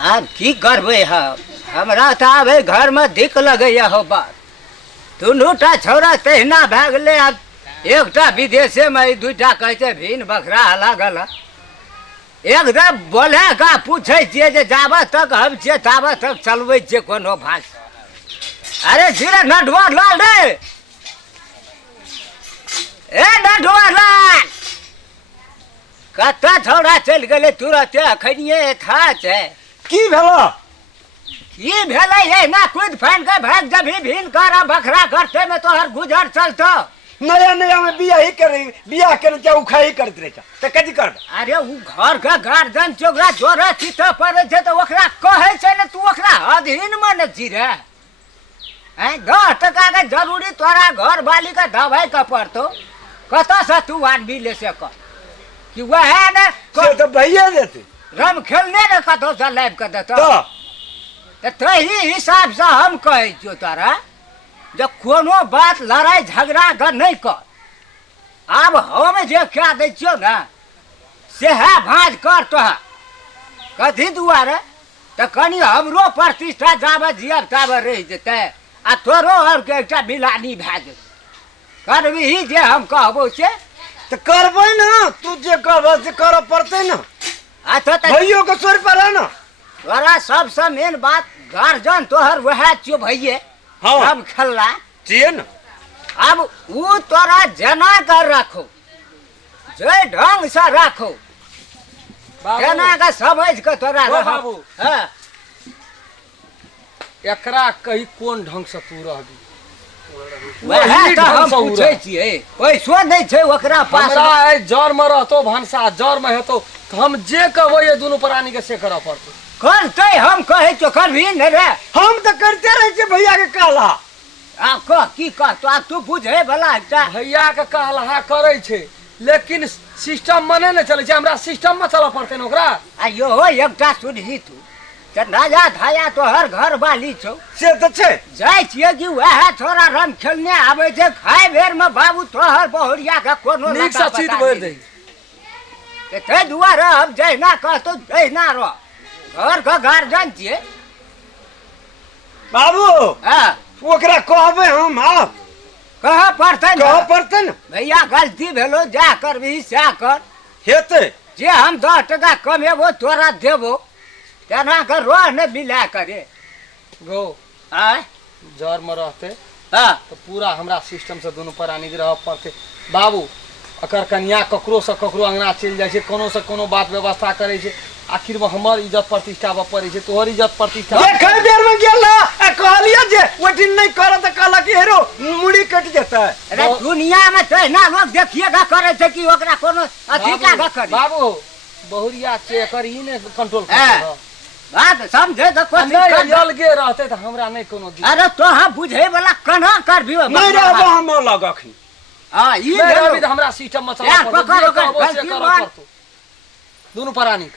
आब की करबै हमरा तऽ आब घर में दिक लगैया हो बात दुनूटा छौड़ा तहिना भए गेलै आब एकटा विदेशे में दूटा कहै छै भिन बखरा लागल एकदम बोले का पूछे छियै जे जाबऽ तक हम छियै ताबऽ तक चलबै छियै कोनो भाषा अरे धीरे नटुआ लाल रे ए नटुआ लाल कत्ता छौड़ा चलि गेलै तुरते अखनिये था छै की भेलो की भेलै एहिना कूदि फानि के भाग जभी भिन कर बखरा करते में तोहर गुजर चलतो नया नया में बियाह करे क्या उखाई करत रहे त कथी कर अरे उ घर का गार्जियन छै ओकरा जोरे चित पड़े छै त ओकरा कहै छै ने तू ओकरा अधीन में न जी रे हैं 10 टका के जरूरी तोरा घर वाली का दवाई का पड़तो कत से तू आदमी ले से कर कि वह ने तो भैया देते रम खेलने ने कतो से लाइव कर देतो तो तही हिसाब से हम कहै छियो तोरा जब कोनो बात लड़ाई झगड़ा कर नहीं कर अब हम जे क्या दै छियो ना से है भाज कर तो कथी दुआरे तो कनी हमरो प्रतिष्ठा जाबे जियब ताबे रह जेतै आ तोरो और के एकटा बिलानी भए जेतै करबही जे हम कहबो से तो करबै ना तू जे कहबो से करऽ पड़तै ना अच्छा त भैयो के सोर पर है ना तोरा सबसे मेन बात गार्जियन तोहर वह छियो भैये हाँ हम खेलला छियै ना अब वो तोरा जना कर रखो जे ढंग से रखो जना का समझ के तोरा ओ बाबू। हां एकरा कही कोन ढंग से तू रहबी वह तो हम पूछे छियै पैसो नहीं छै ओकरा पास हमरा है जर में रहतो भंसा जर में हेतो तो हम जे कहबो ये दोनों प्राणी के से करऽ पड़तो करते हम कहे तो करभी न रे हम तो करते रहे छियै भैया के कहला आ कह की कह तो तू बुझे भला एकटा भैया के कहला करे छै लेकिन सिस्टम मने न चले छै हमरा सिस्टम में चलऽ पड़ते न ओकरा आ यो हो एकटा सुनही तू त राजा धाया तो हर घर वाली छौ से तो छै जाय छियै कि वह छोरा रम खेलने आबै छै खाय बेर में बाबू तोहर बहुरिया के कोनो नीक से चीत भर दे ते दुआरे हम जहिना कहतो तहिना रह घर का गार्जियन छियै बाबू हां ओकरा कहबै हम आब कह पड़तै कहऽ पड़तै ना भैया गलती भेलो जा करबही सएह कर हेतै जे हम 10 टका कमेबो तोरा देबो तेना कर रोह ने मिला करे गो आय जर में रहते हां तो पूरा हमरा सिस्टम से दोनों प्राणी के रह पड़ते बाबू अकर कन्या ककरो से ककरो अंगना चल जाय छै कोनो से कोनो बात व्यवस्था करे छै आखिर में हमर इज्जत प्रतिष्ठा पर पड़े छै तोहर इज्जत प्रतिष्ठा देखे बेर में गेल आ कहलिया जे ओटिन नहीं कर त कहला कि हेरो मुड़ी कट जेतै अरे दुनिया में तहिना लोग देखिएगा करे छै कि ओकरा कोनो अथी का करे बाबू बहुरिया छै एकर ही ने कंट्रोल हाँ। कर बात समझे तो कोशिश नहीं कर अलगे रहते तो हमरा नहीं कोनो दिक्कत अरे तो हम बुझे वाला कना करबियो नहीं रहबो हम लग अखनी हां ई नहीं ले रहबी तो हमरा सिस्टम में चला यार, पड़तो पकड़, जे पकड़, कहबो से गलती करऽ मार। पड़तो दोनों प्राणी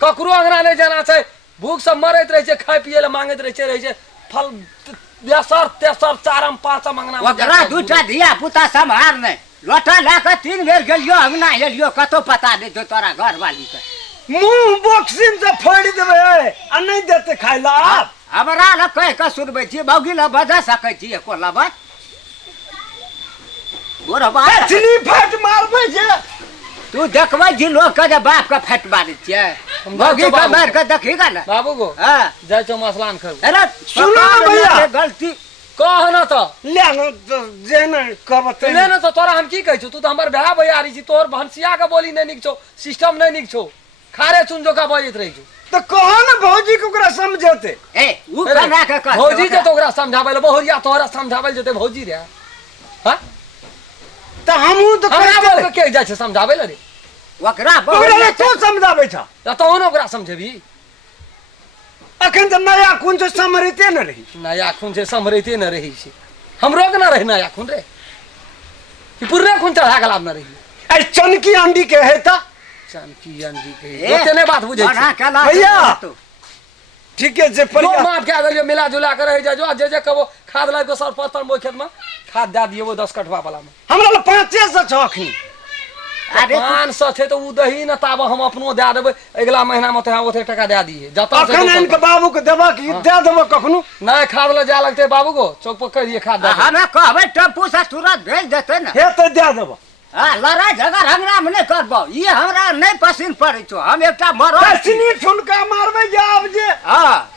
ककरो अंगना नहीं जाना छै भूख से मरैत रहे छै खाय पिए ले मांगैत रहे छै फल बेसर तेसर चारम पांचम अंगना में ओकरा जाके दूटा धिया पुता संभार नहीं लोटा लेके 3 बेर गेलियो अंगना एलियो कतो पता नहीं तो तोरा घर वाली के मुंह बॉक्सिंग से फोड़ देबै आ नहीं देते खाइला आप हमरा ल कह के सुनबै छी बौगी ल बजा सकै छी एको लबत गोरा बात पछली फट मारबै जे तू देखबै जी लोग के जे बाप के फट मारै छियै बौगी के बाबू। मार के देखीगा ना बाबू गो हां जाय छो मसलान कर अरे सुनो पकड़ भैया। लेके गलती कह न तो ले न जे न कहबते ले न तो तोरा हम की कहै छौ तू तो हमर भाय भैयारी छी तोहर भंसिया के बोली नहीं निक छौ सिस्टम नहीं निक छौ खारे चुन जो का बजैत रही छौ तो कहो न भौजी के ओकरा समझौते ए उ कना के कह भौजी जे तो ओकरा समझाबै ले बहुरिया तोहरा समझाबै ले जेते भौजी रे हां तो हमहू तो हमरा बोल कहते के के जाय छै समझाबै ले रे ओकरा ओकरा बहुत ले तू समझाबै छ या तो न ओकरा समझेबी अखन तो नया खून से समरिते न रही नया खून से समरैते न रही छै हमरो के न रही नया खून रे कि पुरने खून चढ़ा के लाभ न रही आई चनकी अंडी के है त जानकी अंडी के ओते ने बात बुझै बना छै के ला भैया। ठीक है जे जो परिया माफ के देलियो मिला जुला के रह जा जो जे कहबो खाद लाग के सर पत्तर मोय खेत में खाद दे दियो वो 10 कठवा वाला में हमरा ल 5 से छ अखनी अरे तू- 500 छै तो उ दही न ताब हम अपनो दे देबै अगला महीना में तो ओते टका दे दिए जता अखन आनि के बाबू के देबा कि दे देबो कखनो नहीं खाद ले जा लगते बाबू को चौक पर कह दिए खाद दे देबै। हमें कहबै टेम्पू से तुरंत भेज देते ना। हे तो दे देबो हाँ, लड़ाई झगड़ हमरा में नहीं करबो, ये हमरा नहीं पसंद पड़े छो। हम एकटा मरो तसनी ठुनका मारबै जे आब जे हाँ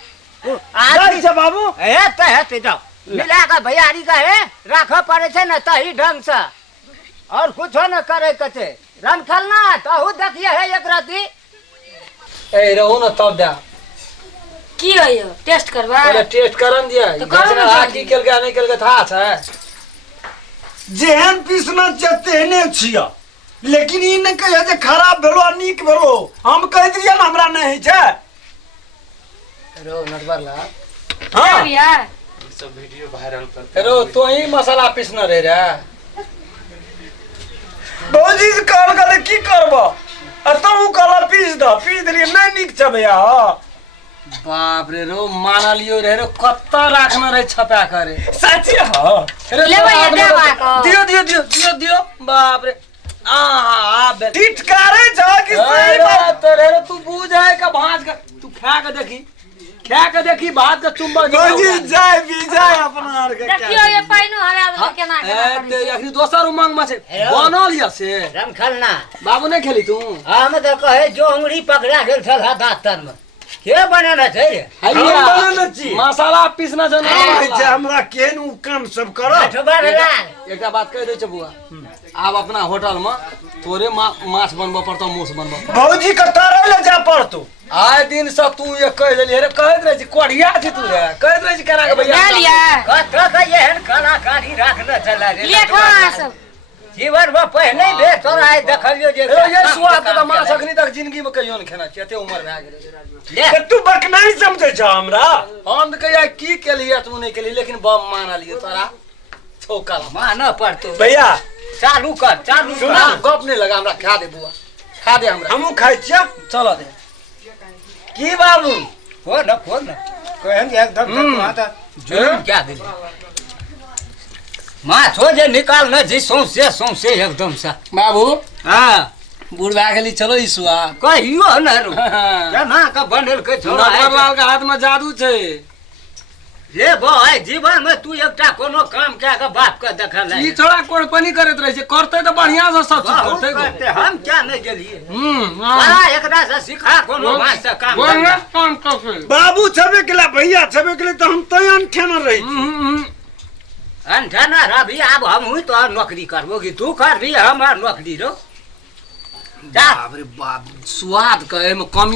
जाइ छै बाबू हेते जाओ मिला के भैयारी का है राखो पड़े छे ना तही ढंग से और कुछो न करे के छे। रमखलना तहु देखिए है एक राती ए रहू न तब दे की होइयो टेस्ट करबा पहले टेस्ट करन दिया तो करो ना आ जल्दी। की केलकै नहीं केलकै था छै जेहन पीसना छै तेहने छिया लेकिन ई न कहिया जे खराब भेलो आ नीक भेलो हम कहि दिया न हमरा नहीं होइ छै रो नटवर ला हाँ भैया रो तो ही मसाला पीसना रहे रे भौजी से कहल गले की करबो आ तू कहला पीस देलिए नहीं नीक छै भैया बाप रे रो माना लियो रे रो कत्ता राखना रे छपा करे सच्ची हां लेबै ये देबा को दियो बाप रे आ बे टिटकारे छ कि सही बात तो रे तू बूझ है का भांज का तू खा के देखी भात का चुम्बा भौजी जाय भी जाय अपना आर के देखियो ये पाइनो हरा दे केना केना अखनी दोसर उमंग में छै बनल या से रमखलना बाबू नहीं खेली तू हम तो कहे जो उंगली पकड़ा गेल छल दातर में के बनेना छै रे हम बनल छी मसाला पीसना छै कहै छै ना हमरा केन उ काम सब करब अठबर लाल एकटा बात कह दे छै बुआ आब अपना होटल में तोरे माछ बनबो पड़तो मूस बनबो भौजी के तारे ले जा पड़तो आए दिन से तू ये कह देली रे कहत रहे छी कोढ़िया छी तू रे कहत रहे छी केना के भैया ले लिया कत के एहन कलाकारी राखने चला रे ले खा सब जीवन में पहले बे तोरा आइ देखलियो जे ये स्वाद त माछ अखनी तक जिंदगी में कहियो नहीं खेना छी एते उम्र भए गेलै ले ते तू बकनाई समझै छ हमरा हम तो कहिया की केलिए तू नहीं केली लेकिन बम माना लिए तोरा छौका माना पड़तो भैया चालू कर गप नहीं लगा हमरा खा दे बुआ खा दे हमरा हमहू खाइ छियै चलो दे की बाबू हो न कहन एकदम से तू आता जुलूम क्या दे माछ हो जे निकाल न जी सौंसे एकदम से बाबू हां बूढ़ भए गेली चलो ई सुआ कहियो न रू केना के बनल के छोड़ा नटवरलाल के हाथ में जादू छै रे भाई जीवन में तू एकटा कोनो काम क्या के बाप के देखल है ई छोड़ा कोरपनी करत रहे छै करते तो बढ़िया से सब चीज बहुत करते करते हम क्या नहीं गेलिए हां सारा एकरा से सिखा कोनो भाई से काम बढ़िया करना। काम करते बाबू छबे केला भैया छबे केले तो हम तयन ठेना रही छी अंठना रवि अब हम हुई तो नौकरी करबो कि तू कर भी हमार नौकरी रो जा बाप रे बाप स्वाद के में कमी